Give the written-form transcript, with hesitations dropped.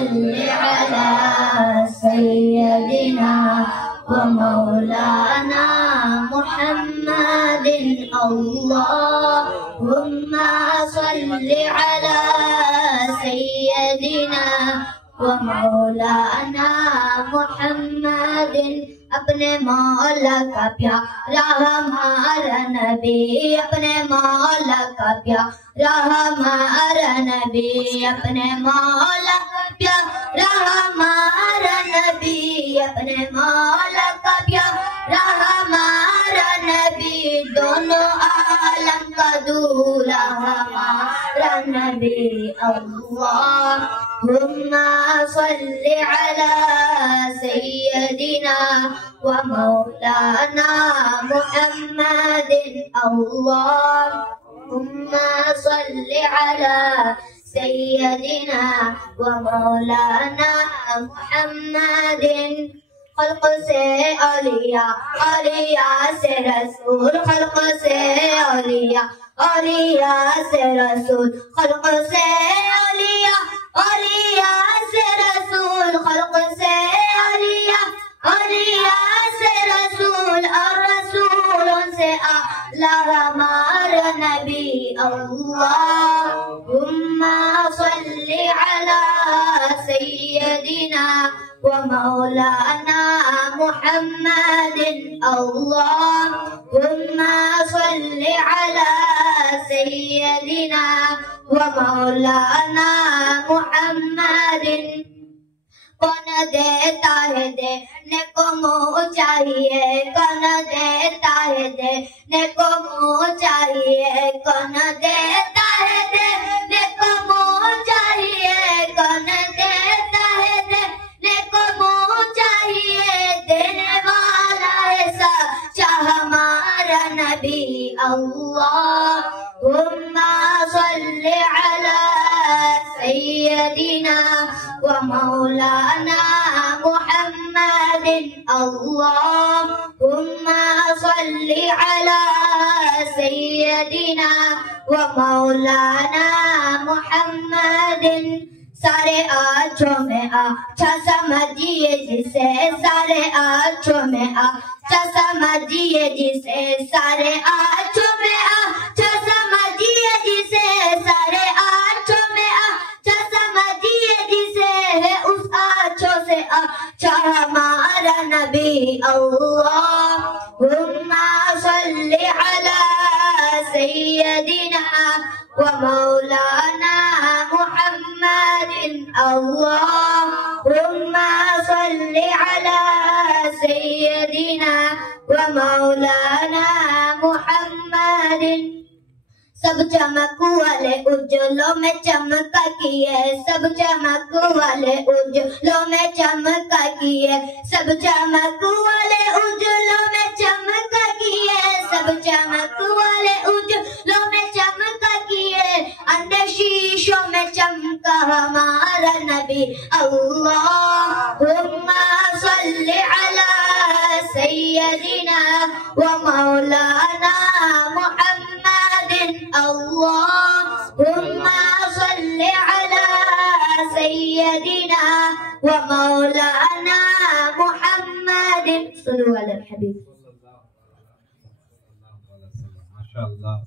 صل على سيدنا ومولانا محمد اللهم صل على سيدنا ومولانا محمد اپنے مولا کا پیارا ہمارا نبی اپنے مولا کا پیارا ہمارا نبی اپنے مولا کا پیارا ہمارا نبی اپنے مولا کا پیارا ہمارا نبی دونوں عالم کا دولہا ہمارا نبی اللہم صل علی سیدنا ومولانا محمد اللہم صل علی سیدنا ومولانا محمد خلق سے اولیاء اولیاء سے رسول خلق سے اولیاء اولیاء سے رسول خلق سے اولیاء اولیاء سے رسول خلق سے اولیاء اولیاء سے رسول اور رسولوں سے اعلیٰ ہمارا نبی اللہم صل علی سیدنا ومولانا محمد اللہم صل علی سیدنا ومولانا محمد کون دیتا ہے دینے کو منہ چاہیے کون دیتا ہے دینے کو منہ چاہیے کون دیتا ہے دینے کو منہ چاہیے کون دیتا ہے دینے کو منہ چاہیے دینے والا ہے سچا ہمارا نبی اللہم صل علی سیدنا ومولانا محمد اللہم صل علی سیدنا ومولانا محمد سارے آنچوں میں اچھا سمجھیے جسے سارے آنچوں میں اچھا سمجھیے جسے سارے آنچوں میں اچھا سمجھیے جسے سارے آنچوں میں اچھا سمجھیے جسے ہے اس آنچوں سے اچھا ہمارا نبی اللہم صل علی سیدنا ومولانا محمد اللہم صل علی سیدنا ومولانا محمد سب چمک والے اجلوں میں چمکا کیے سب چمک والے اجلوں میں چمکا کیے سب چمک والے اجلوں میں چمکا کیے سب چمک والے اجلوں میں چمکا کیے اندر شیشوں میں چمکا ہمارا نبی اللہم صل علی سیدنا ومولانا محمد اللہم صل علی سیدنا ومولانا محمد صلو علی الحبیب. ماشاءاللہ.